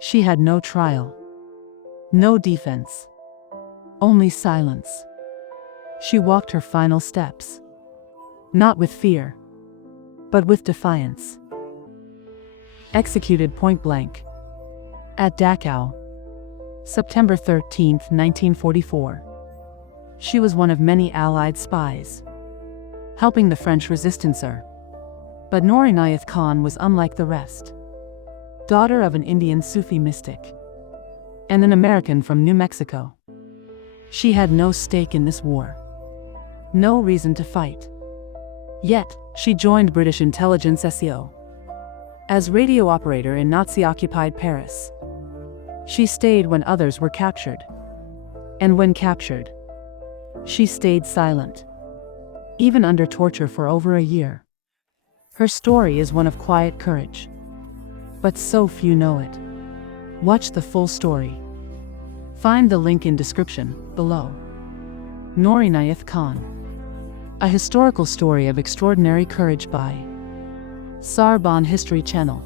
She had no trial, no defense, only silence. She walked her final steps, not with fear, but with defiance. Executed point blank at Dachau, September 13, 1944. She was one of many Allied spies, helping the French resistancer. But Noor Inayat Khan was unlike the rest. Daughter of an Indian Sufi mystic and an American from New Mexico, she had no stake in this war, no reason to fight. Yet, she joined British intelligence SEO as radio operator in Nazi-occupied Paris. She stayed when others were captured. And when captured, she stayed silent, even under torture for over a year. Her story is one of quiet courage, but so few know it. Watch the full story. Find the link in description below. Noor Inayat Khan. A historical story of extraordinary courage by Sarbon History Channel.